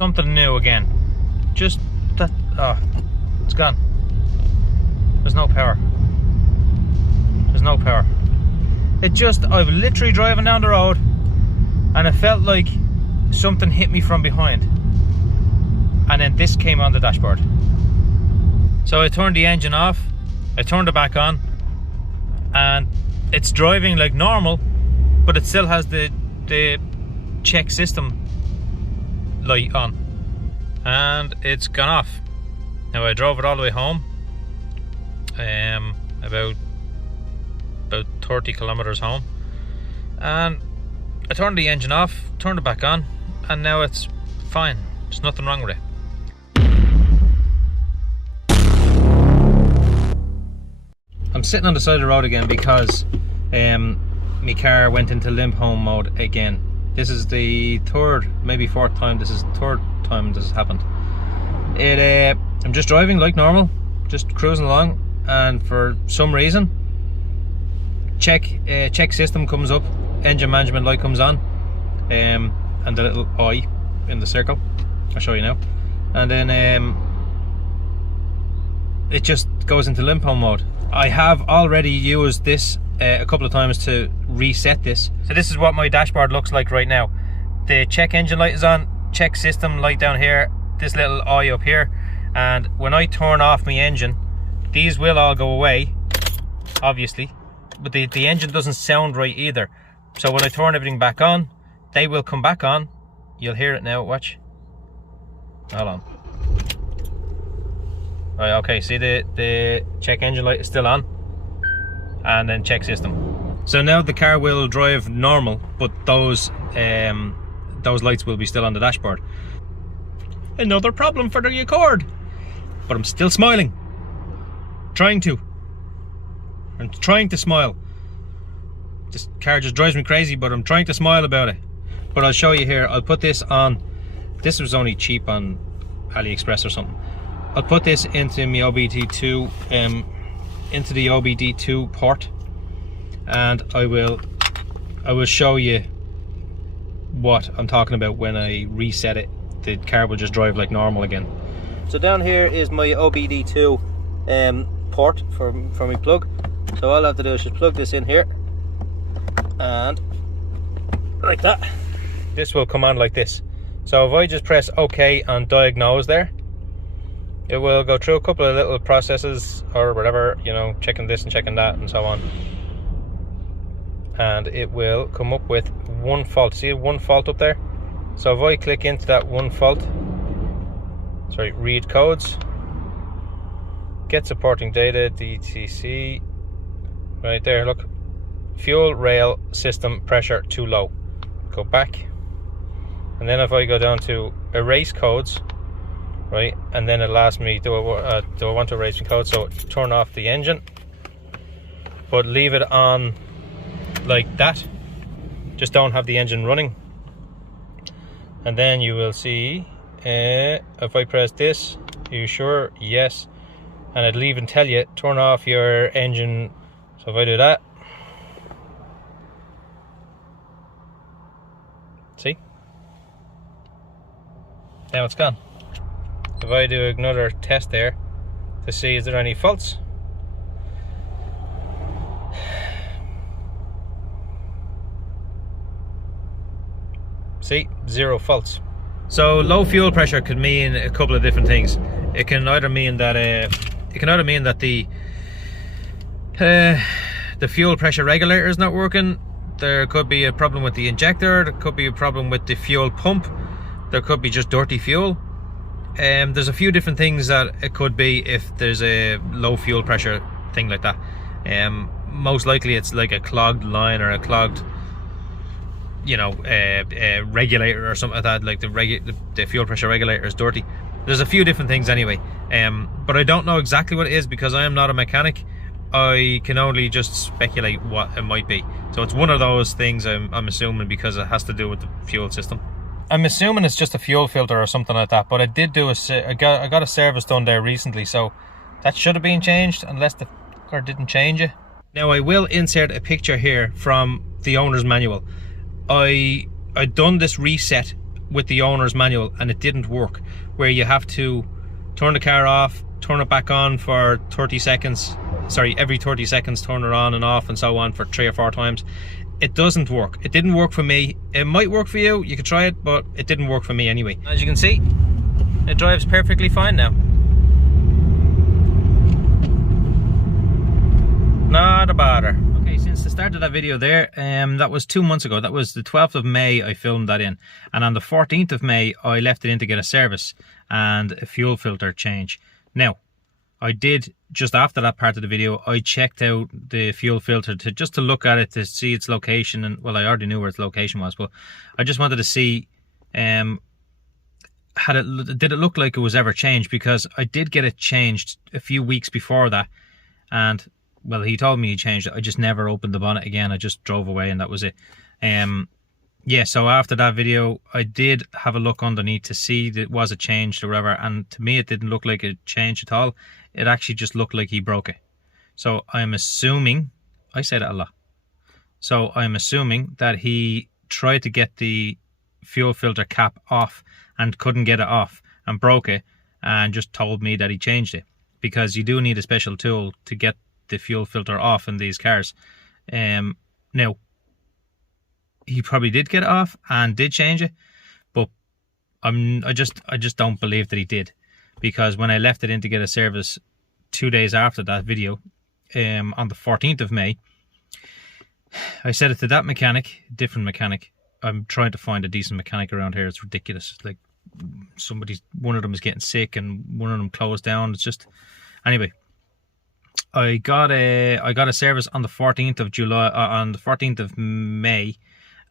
Something new again. Just that, oh, it's gone. There's no power. There's no power. It just, I was literally driving down the road and it felt like something hit me from behind. And then this came on the dashboard. So I turned the engine off, I turned it back on, and it's driving like normal, but it still has the check system light on. And it's gone off. Now I drove it all the way home, about 30 kilometers home, and I turned the engine off, turned it back on, and now it's fine. There's nothing wrong with it. I'm sitting on the side of the road again because my car went into limp home mode again. This is the third, maybe fourth time, this is the third time this has happened. I'm just driving like normal, just cruising along, and for some reason check system comes up, engine management light comes on, and the little eye in the circle, I'll show you now, and then it just goes into limp home mode. I have already used this a couple of times to reset this. So this is what my dashboard looks like right now. The check engine light is on, check system light down here, this little eye up here, and when I turn off my engine, these will all go away, obviously, but the engine doesn't sound right either. So when I turn everything back on, they will come back on. You'll hear it now, watch. Hold on. Right, okay, see the check engine light is still on, and then check system. So now the car will drive normal, but those lights will be still on the dashboard. Another problem for the Accord, but I'm still smiling. I'm trying to smile. This car just drives me crazy, but I'm trying to smile about it. But I'll show you here. I'll put this on. This was only cheap on AliExpress or something. I'll put this into my OBD2, into the OBD2 port, and I will show you what I'm talking about when I reset it. The car will just drive like normal again. So down here is my OBD2 port for my plug. So all I have to do is just plug this in here, and like that. This will come on like this. So if I just press OK on diagnose there, it will go through a couple of little processes or whatever, you know, checking this and checking that and so on. And it will come up with one fault. See one fault up there? So if I click into that one fault, sorry, read codes, get supporting data, DTC, right there, look, fuel rail system pressure too low. Go back, and then if I go down to erase codes, right, and then it'll ask me, do I want to erase the code? So turn off the engine, but leave it on like that, just don't have the engine running, and then you will see, if I press this, are you sure? Yes. And it'll even tell you, turn off your engine. So if I do that, see, now it's gone. If I do another test there to see is there any faults, see, 0 faults. So low fuel pressure could mean a couple of different things. It can either mean that the fuel pressure regulator is not working. There could be a problem with the injector. There could be a problem with the fuel pump. There could be just dirty fuel. There's a few different things that it could be if there's a low fuel pressure thing like that. Most likely it's like a clogged line or a clogged, you know, regulator or something like that. Like the fuel pressure regulator is dirty. There's a few different things anyway, but I don't know exactly what it is because I am not a mechanic. I can only just speculate what it might be. So it's one of those things, I'm assuming, because it has to do with the fuel system. I'm assuming it's just a fuel filter or something like that, but I did do I got a service done there recently, so that should have been changed unless the car didn't change it. Now I will insert a picture here from the owner's manual. I done this reset with the owner's manual, and it didn't work, where you have to turn the car off, turn it back on for 30 seconds, sorry, every 30 seconds turn it on and off and so on for 3 or 4 times. It doesn't work. It didn't work for me. It might work for you, you could try it, but it didn't work for me anyway. As you can see, it drives perfectly fine now. Not a bother. Okay, since the start of that video there, that was 2 months ago. That was the 12th of May I filmed that in. And on the 14th of May, I left it in to get a service and a fuel filter change. Now, I did, just after that part of the video, I checked out the fuel filter just to look at it, to see its location. And well, I already knew where its location was, but I just wanted to see, did it look like it was ever changed? Because I did get it changed a few weeks before that, and well, he told me he changed it. I just never opened the bonnet again. I just drove away and that was it. Yeah, so after that video, I did have a look underneath to see that was it changed or whatever, and to me it didn't look like it changed at all. It actually just looked like he broke it. So I'm assuming, I say that a lot, so I'm assuming that he tried to get the fuel filter cap off and couldn't get it off and broke it, and just told me that he changed it, because you do need a special tool to get the fuel filter off in these cars. Now, he probably did get it off and did change it, but I just don't believe that he did, because when I left it in to get a service 2 days after that video, on the 14th of May, I said it to that mechanic, different mechanic. I'm trying to find a decent mechanic around here. It's ridiculous. Like, one of them is getting sick and one of them closed down. It's just, anyway. I got a service on the 14th of July, on the 14th of May,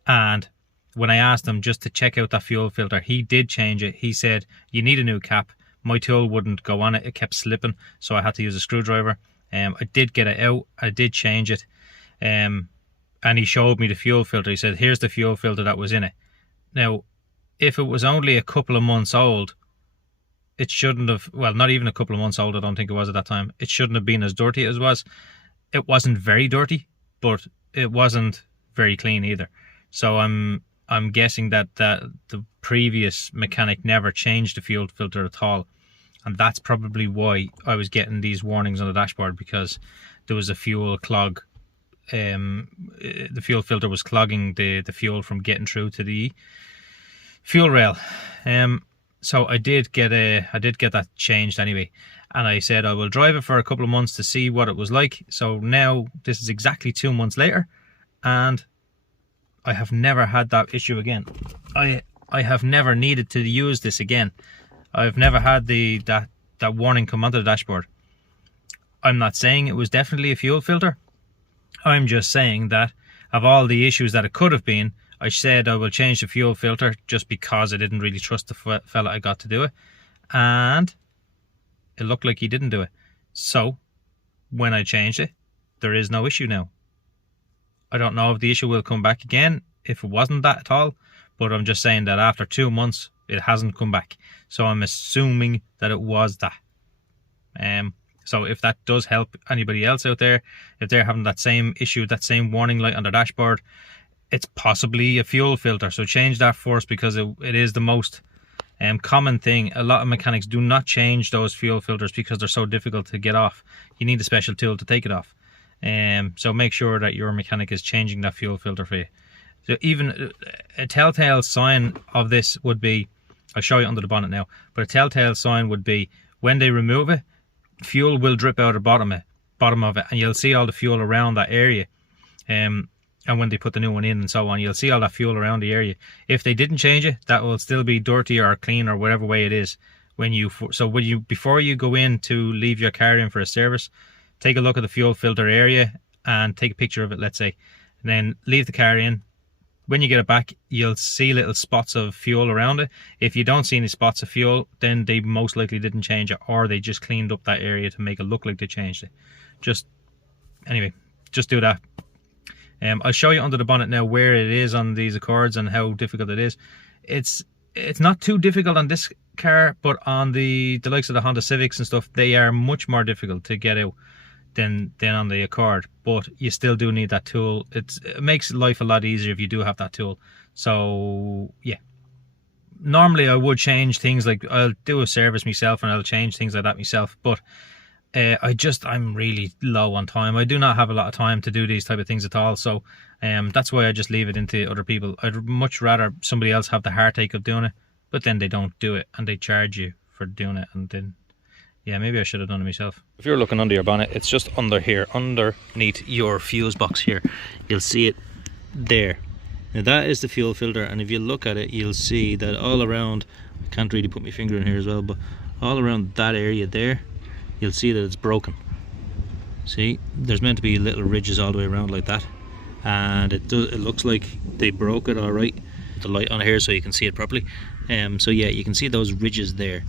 and when I asked him just to check out that fuel filter, he did change it. He said, you need a new cap. My tool wouldn't go on it. It kept slipping, so I had to use a screwdriver. I did get it out. I did change it. And he showed me the fuel filter. He said, here's the fuel filter that was in it. Now, if it was only a couple of months old, it shouldn't have, well, not even a couple of months old, I don't think it was at that time. It shouldn't have been as dirty as it was. It wasn't very dirty, but it wasn't very clean either. So I'm guessing that the previous mechanic never changed the fuel filter at all. And that's probably why I was getting these warnings on the dashboard, because there was a fuel clog. The fuel filter was clogging the fuel from getting through to the fuel rail. So I did get that changed anyway, and I said I will drive it for a couple of months to see what it was like. So now this is exactly 2 months later, and I have never had that issue again. I have never needed to use this again. I've never had that warning come onto the dashboard. I'm not saying it was definitely a fuel filter. I'm just saying that of all the issues that it could have been, I said I will change the fuel filter just because I didn't really trust the fella I got to do it. And it looked like he didn't do it. So when I changed it, there is no issue now. I don't know if the issue will come back again if it wasn't that at all, but I'm just saying that after 2 months, it hasn't come back. So I'm assuming that it was that. So if that does help anybody else out there, if they're having that same issue, that same warning light on their dashboard, it's possibly a fuel filter. So change that first, because it is the most common thing. A lot of mechanics do not change those fuel filters because they're so difficult to get off. You need a special tool to take it off. So make sure that your mechanic is changing that fuel filter for you. So even a telltale sign of this would be, I'll show you under the bonnet now, but a telltale sign would be when they remove it, fuel will drip out the bottom of it, and you'll see all the fuel around that area. And when they put the new one in and so on, you'll see all that fuel around the area. If they didn't change it, that will still be dirty or clean or whatever way it is. Before you go in to leave your car in for a service, take a look at the fuel filter area and take a picture of it, let's say, and then leave the car in. When you get it back, you'll see little spots of fuel around it. If you don't see any spots of fuel, then they most likely didn't change it, or they just cleaned up that area to make it look like they changed it. Anyway, just do that. I'll show you under the bonnet now where it is on these Accords and how difficult it is. It's not too difficult on this car, but on the likes of the Honda Civics and stuff, they are much more difficult to get out than on the Accord. But you still do need that tool. It makes life a lot easier if you do have that tool. So yeah, normally I would change things, like I'll do a service myself and I'll change things like that myself, but I'm really low on time. I do not have a lot of time to do these type of things at all, so that's why I just leave it into other people. I'd much rather somebody else have the heartache of doing it, but then they don't do it and they charge you for doing it, and then yeah, maybe I should have done it myself. If you're looking under your bonnet, it's just under here, underneath your fuse box here. You'll see it there. Now that is the fuel filter, and if you look at it, you'll see that all around, I can't really put my finger in here as well, but all around that area there, you'll see that it's broken. See, there's meant to be little ridges all the way around like that, and it looks like they broke it all right. The light on here so you can see it properly. So yeah, you can see those ridges there,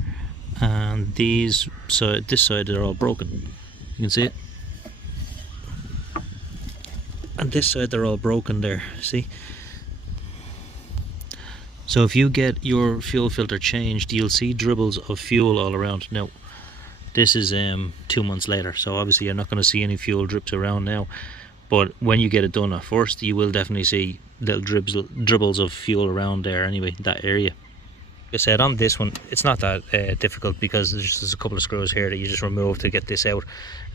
and this side they're all broken. You can see it, and this side they're all broken there. See. So if you get your fuel filter changed, you'll see dribbles of fuel all around. Now, this is 2 months later, so obviously you're not going to see any fuel drips around now. But when you get it done at first, you will definitely see little dribbles of fuel around there anyway, that area. Like I said, on this one, it's not that difficult, because there's a couple of screws here that you just remove to get this out,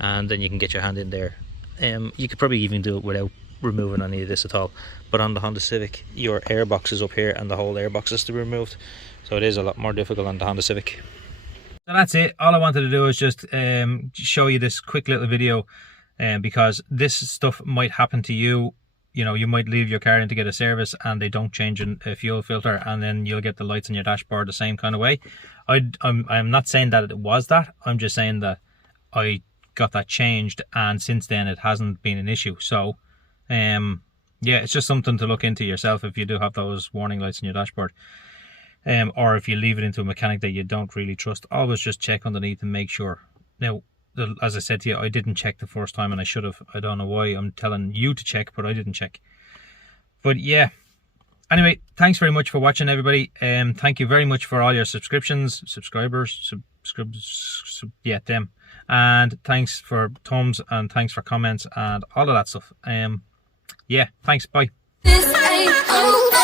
and then you can get your hand in there. You could probably even do it without removing any of this at all, but on the Honda Civic your airbox is up here and the whole airbox is to be removed, so it is a lot more difficult on the Honda Civic. So that's it. All I wanted to do is just show you this quick little video, because this stuff might happen to you. You know, you might leave your car in to get a service and they don't change a fuel filter, and then you'll get the lights on your dashboard the same kind of way. I'm not saying that it was that, I'm just saying that I got that changed, and since then it hasn't been an issue. So yeah, it's just something to look into yourself if you do have those warning lights on your dashboard, or if you leave it into a mechanic that you don't really trust. Always just check underneath and make sure. Now, as I said to you, I didn't check the first time, and I should have. I don't know why I'm telling you to check, but I didn't check. But yeah, anyway, thanks very much for watching, everybody. Thank you very much for all your subscribers, yeah, them, and thanks for thumbs, and thanks for comments and all of that stuff. Yeah, thanks, bye. This ain't over.